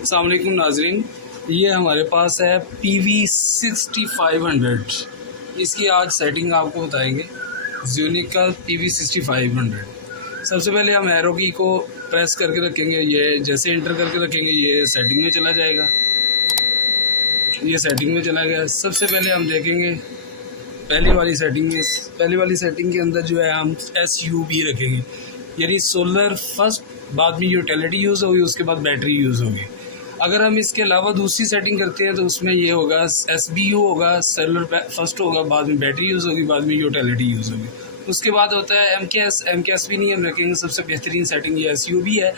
अस्सलाम वालेकुम नाजरीन, ये हमारे पास है PV6500। इसकी आज सेटिंग आपको बताएंगे। ज़्यूनिक का PV6500। सबसे पहले हम एरो की को प्रेस करके रखेंगे। ये जैसे इंटर करके रखेंगे ये सेटिंग में चला जाएगा। ये सेटिंग में चला गया। सबसे पहले हम देखेंगे पहली वाली सेटिंग के अंदर जो है हम SUB रखेंगे, यानी सोलर फर्स्ट, बाद में यूटिलिटी यूज़ होगी, उसके बाद बैटरी यूज़ होगी। अगर हम इसके अलावा दूसरी सेटिंग करते हैं तो उसमें ये होगा SBU होगा, सोलर फर्स्ट होगा, बाद में बैटरी यूज़ होगी, बाद में यूटिलिटी यूज़ होगी। उसके बाद होता है MKS भी नहीं हम रखेंगे। सबसे बेहतरीन सेटिंग ये SUB है।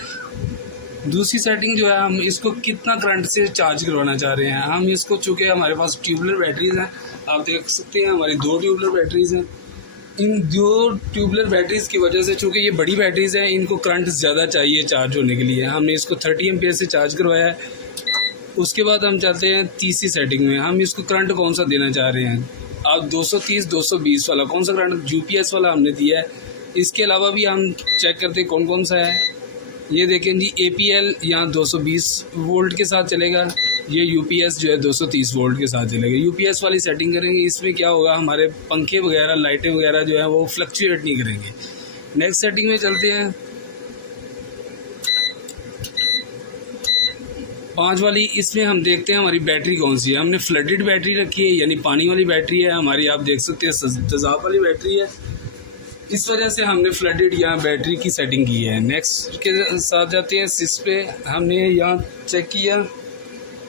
दूसरी सेटिंग जो है हम इसको कितना करंट से चार्ज करवाना चाह रहे हैं। हम इसको, चूँकि हमारे पास ट्यूबुलर बैटरीज़ हैं, आप देख सकते हैं हमारी 2 ट्यूबुलर बैटरीज़ हैं। इन 2 ट्यूबुलर बैटरीज़ की वजह से, चूँकि ये बड़ी बैटरीज़ हैं, इनको करंट ज़्यादा चाहिए चार्ज होने के लिए। हमने इसको 30 एम्पीयर से चार्ज करवाया है। उसके बाद हम चलते हैं तीसरी सेटिंग में। हम इसको करंट कौन सा देना चाह रहे हैं। आप 230 220 वाला कौन सा करंट, UPS वाला हमने दिया है। इसके अलावा भी हम चेक करते हैं कौन कौन सा है। ये देखें जी, APL यहाँ 220 वोल्ट के साथ चलेगा। ये UPS जो है 230 वोल्ट के साथ चलेगा। UPS वाली सेटिंग करेंगे। इसमें क्या होगा, हमारे पंखे वगैरह, लाइटें वगैरह जो है वो फ्लक्चुएट नहीं करेंगे। नेक्स्ट सेटिंग में चलते हैं 5 वाली। इसमें हम देखते हैं हमारी बैटरी कौन सी है। हमने फ्लडेड बैटरी रखी है, यानी पानी वाली बैटरी है हमारी। आप देख सकते हैं तेज़ाब वाली बैटरी है। इस वजह से हमने फ्लडेड यहाँ बैटरी की सेटिंग की है। नेक्स्ट के साथ जाते हैं सिस पे। हमने यहाँ चेक किया,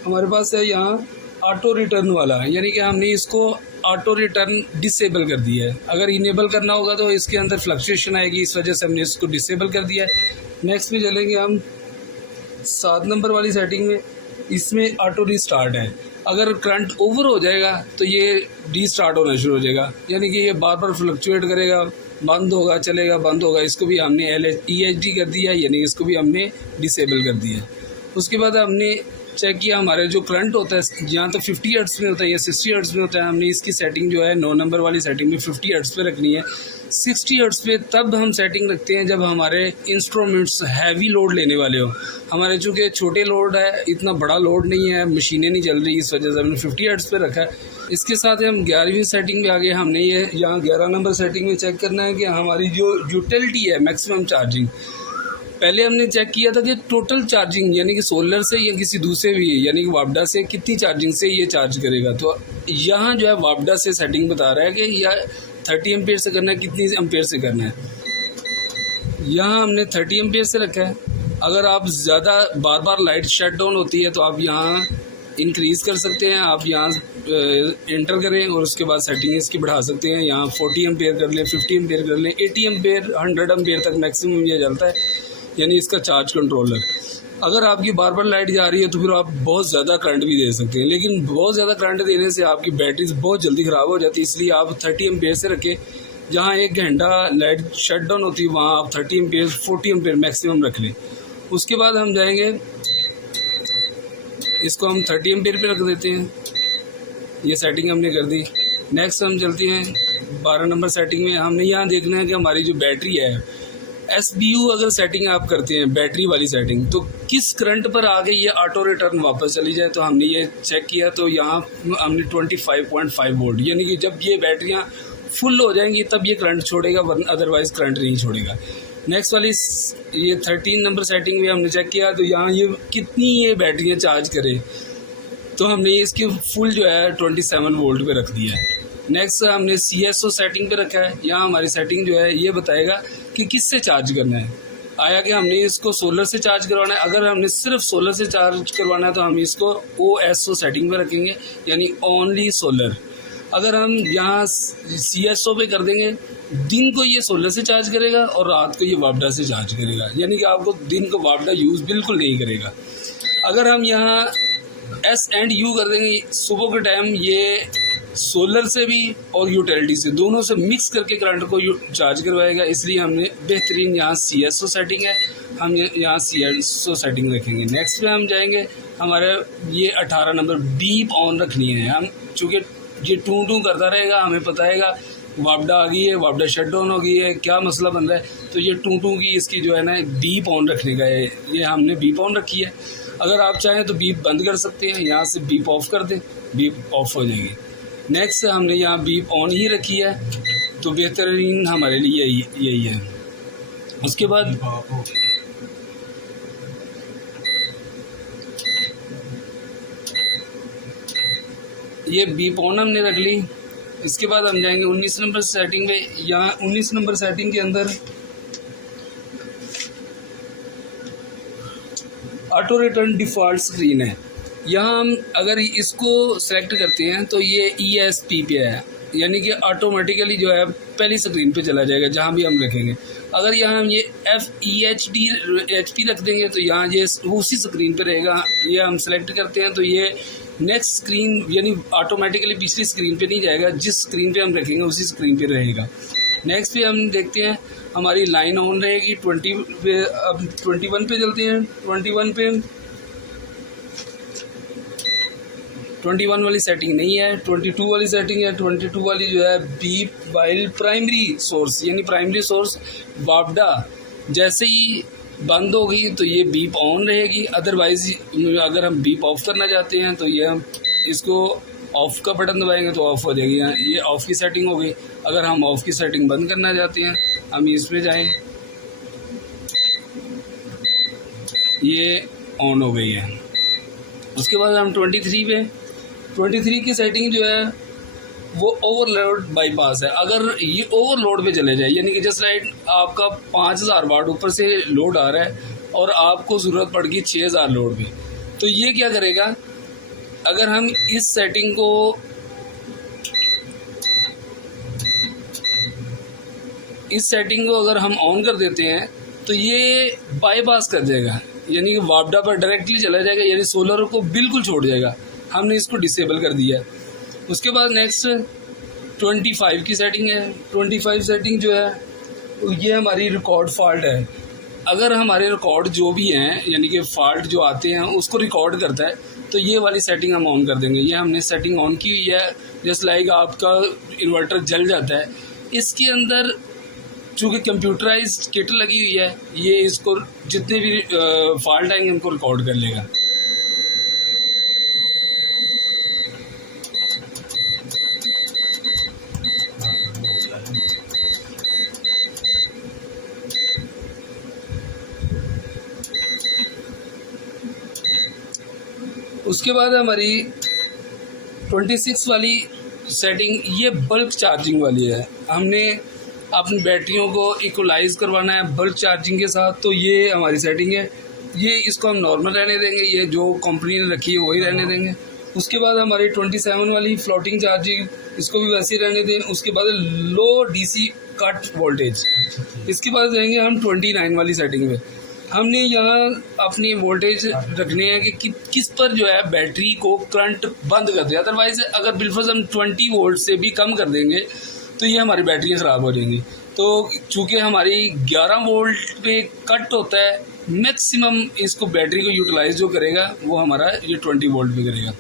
हमारे पास है यहाँ ऑटो रिटर्न वाला, यानी कि हमने इसको ऑटो रिटर्न डिसेबल कर दिया है। अगर इनेबल करना होगा तो इसके अंदर फ्लक्चुएशन आएगी, इस वजह से हमने इसको डिसेबल कर दिया है। नेक्स्ट में चलेंगे हम 7 नंबर वाली सेटिंग में। इसमें ऑटो रीस्टार्ट है। अगर करंट ओवर हो जाएगा तो ये रीस्टार्ट होना शुरू हो जाएगा, यानी कि ये बार बार फ्लक्चुएट करेगा, बंद होगा, चलेगा, बंद होगा। इसको भी हमने EHD कर दिया, यानी इसको भी हमने डिसेबल कर दिया। उसके बाद हमने चेक किया हमारे जो करंट होता है यहाँ तो 50 हर्ट्ज़ में होता है या 60 हर्ट्ज़ में होता है। हमने इसकी सेटिंग जो है 9 नंबर वाली सेटिंग में 50 हर्ट्ज़ पे रखनी है। 60 हर्ट्ज़ पे तब हम सेटिंग रखते हैं जब हमारे इंस्ट्रूमेंट्स हैवी लोड लेने वाले हो। हमारे चूँकि छोटे लोड है, इतना बड़ा लोड नहीं है, मशीनें नहीं चल रही, इस वजह से हमने 50 हर्ट्ज़ पे रखा है। इसके साथ हम 11वीं सेटिंग में आ गए। हमने ये यहाँ 11 नंबर सेटिंग में चेक करना है कि हमारी जो यूटिलिटी है मैक्सिमम चार्जिंग। पहले हमने चेक किया था कि टोटल चार्जिंग, यानी कि सोलर से या किसी दूसरे भी, यानी कि वापडा से कितनी चार्जिंग से ये चार्ज करेगा। तो यहाँ जो है वापडा से सेटिंग बता रहा है कि यह 30 एम्पीयर से करना है, कितनी एम्पीयर से करना है। यहाँ हमने 30 एम्पीयर से रखा है। अगर आप ज़्यादा बार बार लाइट शट डाउन होती है तो आप यहाँ इंक्रीज़ कर सकते हैं। आप यहाँ एंटर करें और उसके बाद सेटिंग इसकी बढ़ा सकते हैं। यहाँ 40 एम्पीयर कर लें, 50 एम्पीयर कर लें, 80 एम्पीयर, 100 एम्पीयर तक मैक्सिमम ये चलता है, यानी इसका चार्ज कंट्रोलर। अगर आपकी बार बार लाइट जा रही है तो फिर आप बहुत ज़्यादा करंट भी दे सकते हैं, लेकिन बहुत ज़्यादा करंट देने से आपकी बैटरी बहुत जल्दी ख़राब हो जाती है। इसलिए आप 30 एम्पीयर से रखें। जहाँ 1 घंटा लाइट शट डाउन होती है वहाँ आप 30 एम्पीयर, 40 एम्पीयर मैक्सिमम रख लें। उसके बाद हम जाएंगे, इसको हम 30 एम्पीयर पे रख देते हैं। ये सेटिंग हमने कर दी। नेक्स्ट हम चलते हैं 12 नंबर सेटिंग में। हमने यहाँ देखना है कि हमारी जो बैटरी है, SBU अगर सेटिंग आप करते हैं बैटरी वाली सेटिंग, तो किस करंट पर आगे ये ऑटो रिटर्न वापस चली जाए। तो हमने ये चेक किया तो यहाँ हमने 25.5 वोल्ट, यानी कि जब ये बैटरियाँ फुल हो जाएंगी तब ये करंट छोड़ेगा, वरना अदरवाइज करंट नहीं छोड़ेगा। नेक्स्ट वाली ये 13 नंबर सेटिंग में हमने चेक किया तो यहाँ ये कितनी ये बैटरियाँ चार्ज करे, तो हमने इसकी फुल जो है 27 वोल्ट पे रख दिया है। नेक्स्ट हमने CSO सेटिंग पे रखा है। यहाँ हमारी सेटिंग जो है ये बताएगा कि किससे चार्ज करना है। आया कि हमने इसको सोलर से चार्ज करवाना है। अगर हमने सिर्फ सोलर से चार्ज करवाना है तो हम इसको OSO सेटिंग पे रखेंगे, यानी ओनली सोलर। अगर हम यहाँ CSO पे कर देंगे, दिन को ये सोलर से चार्ज करेगा और रात को ये वापडा से चार्ज करेगा, यानी कि आपको दिन को वापडा यूज़ बिल्कुल नहीं करेगा। अगर हम यहाँ S&U कर देंगे, सुबह के टाइम ये सोलर से भी और यूटिलिटी से, दोनों से मिक्स करके करंट को चार्ज करवाएगा। इसलिए हमने बेहतरीन यहाँ CSO सेटिंग है, हम यहाँ CSO सेटिंग रखेंगे। नेक्स्ट पे हम जाएंगे, हमारे ये 18 नंबर बीप ऑन रखनी है। हम चूँकि ये टू टू करता रहेगा, हमें पता है वापडा आ गई है, वापडा शट डाउन हो गई है, क्या मसला बन रहा है, तो ये टू टू की इसकी जो है ना बीप ऑन रखने का है, ये हमने बीप ऑन रखी है। अगर आप चाहें तो बीप बंद कर सकते हैं, यहाँ से बीप ऑफ कर दें, बीप ऑफ हो जाएगी। नेक्स्ट हमने यहाँ बीप ऑन ही रखी है, तो बेहतरीन हमारे लिए यही है। उसके बाद ये बीप ऑन हमने रख ली। इसके बाद हम जाएंगे 19 नंबर सेटिंग में। यहाँ 19 नंबर सेटिंग के अंदर ऑटो रिटर्न डिफ़ॉल्ट स्क्रीन है। यहाँ हम अगर इसको सेलेक्ट करते हैं तो ये ESP पे है, यानी कि ऑटोमेटिकली जो है पहली स्क्रीन पे चला जाएगा जहाँ भी हम रखेंगे। अगर यहाँ हम ये FEHP रख देंगे तो यहाँ ये उसी स्क्रीन पे रहेगा। ये हम सेलेक्ट करते हैं तो ये नेक्स्ट स्क्रीन यानी ऑटोमेटिकली पिछली स्क्रीन पे नहीं जाएगा, जिस स्क्रीन पे हम रखेंगे उसी स्क्रीन पे रहेगा। नेक्स्ट पे हम देखते हैं हमारी लाइन ऑन रहेगी 20 पे। अब 21 पे चलते हैं। 21 पे 21 वाली सेटिंग नहीं है, 22 वाली सेटिंग है। 22 वाली जो है बीप वाइल प्राइमरी सोर्स, यानी प्राइमरी सोर्स वापडा जैसे ही बंद होगी तो ये बीप ऑन रहेगी। अदरवाइज अगर हम बीप ऑफ करना चाहते हैं तो ये हम इसको ऑफ़ का बटन दबाएंगे तो ऑफ़ हो जाएगी। ये ऑफ़ की सेटिंग हो गई। अगर हम ऑफ़ की सेटिंग बंद करना चाहते हैं हम इसमें जाएं, ये ऑन हो गई है। उसके बाद हम 23 की सेटिंग जो है वो ओवरलोड बाईपास है। अगर ये ओवरलोड पे चले जाए, यानी कि जस्ट लाइक आपका 5000 वाट ऊपर से लोड आ रहा है और आपको ज़रूरत पड़ गई 6000 लोड की, तो ये क्या करेगा, अगर हम इस सेटिंग को अगर हम ऑन कर देते हैं तो ये बाईपास कर जाएगा, यानी कि वापडा पर डायरेक्टली चला जाएगा, यानी सोलर को बिल्कुल छोड़ जाएगा। हमने इसको डिसेबल कर दिया। उसके बाद नेक्स्ट 25 की सेटिंग है। 25 सेटिंग जो है ये हमारी रिकॉर्ड फॉल्ट है। अगर हमारे रिकॉर्ड जो भी हैं यानी कि फॉल्ट जो आते हैं उसको रिकॉर्ड करता है, तो ये वाली सेटिंग हम ऑन कर देंगे। ये हमने सेटिंग ऑन की हुई है। जस्ट लाइक आपका इन्वर्टर जल जाता है, इसके अंदर चूँकि कंप्यूटराइज्ड किट लगी हुई है, ये इसको जितने भी फॉल्ट आएंगे उनको रिकॉर्ड कर लेगा। उसके बाद हमारी 26 वाली सेटिंग ये बल्क चार्जिंग वाली है। हमने अपनी बैटरियों को इक्वलाइज करवाना है बल्क चार्जिंग के साथ, तो ये हमारी सेटिंग है। ये इसको हम नॉर्मल रहने देंगे, ये जो कंपनी ने रखी है वही रहने देंगे। उसके बाद हमारी 27 वाली फ्लोटिंग चार्जिंग, इसको भी वैसे ही रहने दें। उसके बाद लो DC कट वोल्टेज, इसके बाद जाएंगे हम 29 वाली सेटिंग में। हमने यहाँ अपनी वोल्टेज रखने हैं कि किस पर जो है बैटरी को करंट बंद कर दे। अदरवाइज अगर बिल्कुल हम 20 वोल्ट से भी कम कर देंगे तो ये हमारी बैटरियाँ ख़राब हो जाएंगी। तो चूँकि हमारी 11 वोल्ट पे कट होता है, मैक्सिमम इसको बैटरी को यूटिलाइज जो करेगा वो हमारा ये 20 वोल्ट पे करेगा।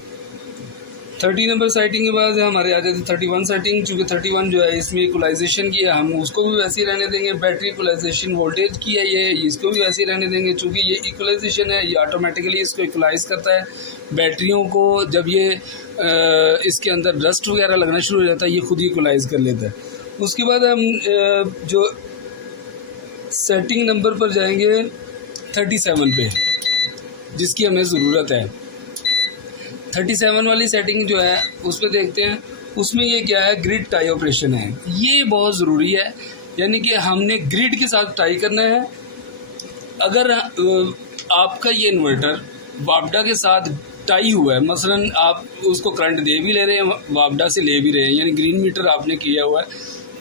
30 नंबर सेटिंग के बाद हमारे आ जाते 31 सेटिंग। चूँकि 31 जो है इसमें इक्वलाइजेशन की है, हम उसको भी वैसे ही रहने देंगे। बैटरी इक्वलाइजेशन वोल्टेज की है, ये इसको भी वैसे ही रहने देंगे। चूँकि ये इक्वलाइजेशन है, ये ऑटोमेटिकली इसको इक्वलाइज करता है। बैटरियों को जब ये इसके अंदर रस्ट वगैरह लगना शुरू हो जाता है, ये खुद ही इक्वलाइज कर लेता है। उसके बाद हम जो सेटिंग नंबर पर जाएंगे 37 पे, जिसकी हमें ज़रूरत है। 37 वाली सेटिंग जो है उस पर देखते हैं। उसमें ये क्या है, ग्रिड टाई ऑपरेशन है। ये बहुत ज़रूरी है, यानी कि हमने ग्रिड के साथ टाई करना है। अगर आपका ये इन्वर्टर वापडा के साथ टाई हुआ है, मसलन आप उसको करंट दे भी ले रहे हैं, वापडा से ले भी रहे हैं, यानी ग्रीन मीटर आपने किया हुआ है,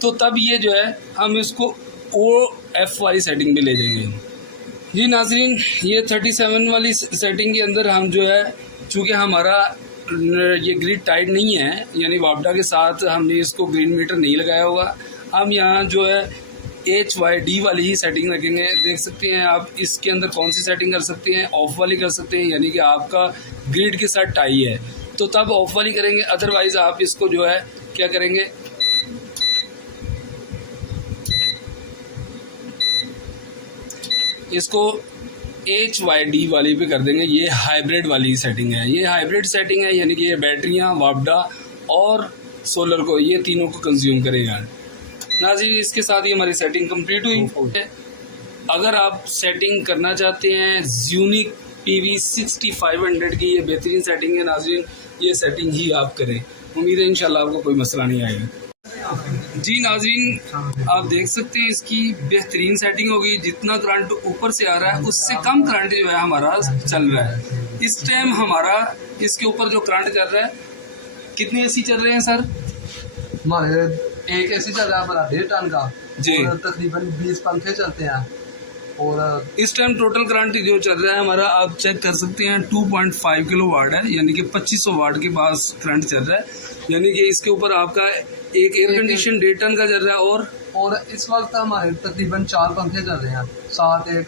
तो तब ये जो है हम इसको OF वाली सेटिंग में ले जाएंगे। जी नाज़रीन, ये 37 वाली सेटिंग के अंदर हम जो है, चूँकि हमारा ये ग्रिड टाइट नहीं है, यानी वापडा के साथ हमने इसको ग्रीन मीटर नहीं लगाया होगा, हम यहाँ जो है HYD वाली ही सेटिंग रखेंगे। देख सकते हैं आप इसके अंदर कौन सी सेटिंग कर सकते हैं, ऑफ़ वाली कर सकते हैं, यानी कि आपका ग्रिड के साथ टाई है तो तब ऑफ़ वाली करेंगे। अदरवाइज़ आप इसको जो है क्या करेंगे, इसको HYD वाली पे कर देंगे। ये हाइब्रिड वाली सेटिंग है, ये हाइब्रिड सेटिंग है, यानी कि ये बैटरियाँ, वापडा और सोलर को, ये तीनों को कंज्यूम करेगा। नाज़रीन, इसके साथ ही हमारी सेटिंग कंप्लीट हुई है। अगर आप सेटिंग करना चाहते हैं यूनिक PV 6500 की, ये बेहतरीन सेटिंग है नाज़रीन, ये सेटिंग ही आप करें। उम्मीद है इंशाल्लाह आपको कोई मसला नहीं आएगा। जी नाज़रीन, आप देख सकते हैं इसकी बेहतरीन सेटिंग होगी। जितना करंट ऊपर से आ रहा है उससे कम करंट जो है हमारा चल रहा है। इस टाइम हमारा इसके ऊपर जो करंट चल रहा है, कितने AC चल रहे हैं सर? हमारे एक AC चल रहा है हमारा 1.5 टन का जी, और तकरीबन 20 पंखे चलते हैं। और इस टाइम टोटल करंट जो चल रहा है हमारा, आप चेक कर सकते हैं 2.5 किलोवाट है, यानी कि 2500 वाट के पास करंट चल रहा है। यानी कि इसके ऊपर आपका एक एयर कंडीशन 1.5 टन का चल रहा है। और इस वक्त हमारे तकरीबन 4 पंखे चल रहे हैं, साथ एक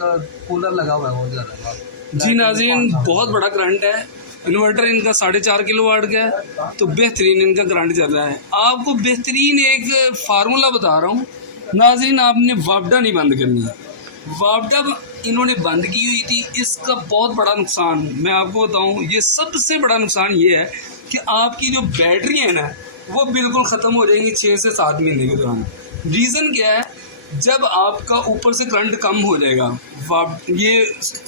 कूलर लगा हुआ है, वो चल रहा है। जी नाज़रीन, बहुत बड़ा करंट है। इन्वर्टर इनका 4.5 किलोवाट का है, तो बेहतरीन इनका करंट चल रहा है। आपको बेहतरीन एक फार्मूला बता रहा हूँ नाज़रीन, आपने वापडा नहीं बंद करनी है। वापडा इन्होंने बंद की हुई थी, इसका बहुत बड़ा नुकसान मैं आपको बताऊं, ये सबसे बड़ा नुकसान ये है कि आपकी जो बैटरी है ना, वो बिल्कुल ख़त्म हो जाएंगी 6 से 7 महीने के दौरान। रीज़न क्या है, जब आपका ऊपर से करंट कम हो जाएगा, ये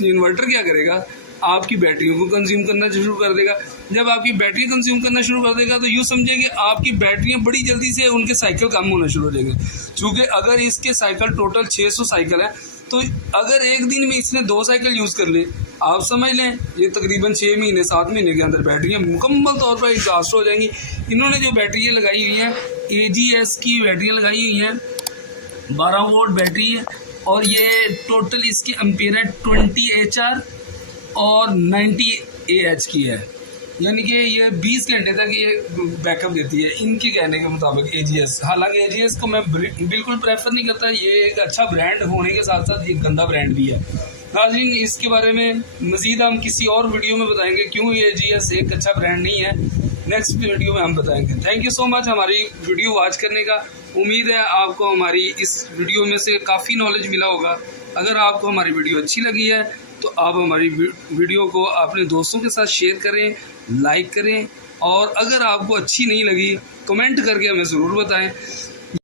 इन्वर्टर क्या करेगा, आपकी बैटरियों को कंज्यूम करना शुरू कर देगा। जब आपकी बैटरी कंज्यूम करना शुरू कर देगा तो यूँ समझिए कि आपकी बैटरियाँ बड़ी जल्दी से उनके साइकिल कम होना शुरू हो जाएंगे। क्योंकि अगर इसके साइकिल टोटल 600 साइकिल है, तो अगर एक दिन में इसने 2 साइकिल यूज़ कर ले, आप समझ लें ये तकरीबन 6 महीने 7 महीने के अंदर बैटरियाँ मुकम्मल तौर पर एग्जॉस्ट हो जाएंगी। इन्होंने जो बैटरियाँ लगाई हुई हैं, AGS की बैटरियाँ लगाई हुई हैं, 12 वोल्ट बैटरी है, और ये टोटल इसकी एम्पीयर है 20 HR और 90 AH की है। यानी कि ये 20 घंटे तक ये बैकअप देती है इनके कहने के मुताबिक AGS। हालांकि AGS को मैं बिल्कुल प्रेफर नहीं करता, ये एक अच्छा ब्रांड होने के साथ साथ ये गंदा ब्रांड भी है। नाज़रीन, इसके बारे में मज़ीद हम किसी और वीडियो में बताएंगे क्यों ये AGS एक अच्छा ब्रांड नहीं है। नेक्स्ट वीडियो में हम बताएंगे। थैंक यू सो मच हमारी वीडियो वॉच करने का। उम्मीद है आपको हमारी इस वीडियो में से काफ़ी नॉलेज मिला होगा। अगर आपको हमारी वीडियो अच्छी लगी है तो आप हमारी वीडियो को अपने दोस्तों के साथ शेयर करें, लाइक करें, और अगर आपको अच्छी नहीं लगी कमेंट करके हमें ज़रूर बताएं।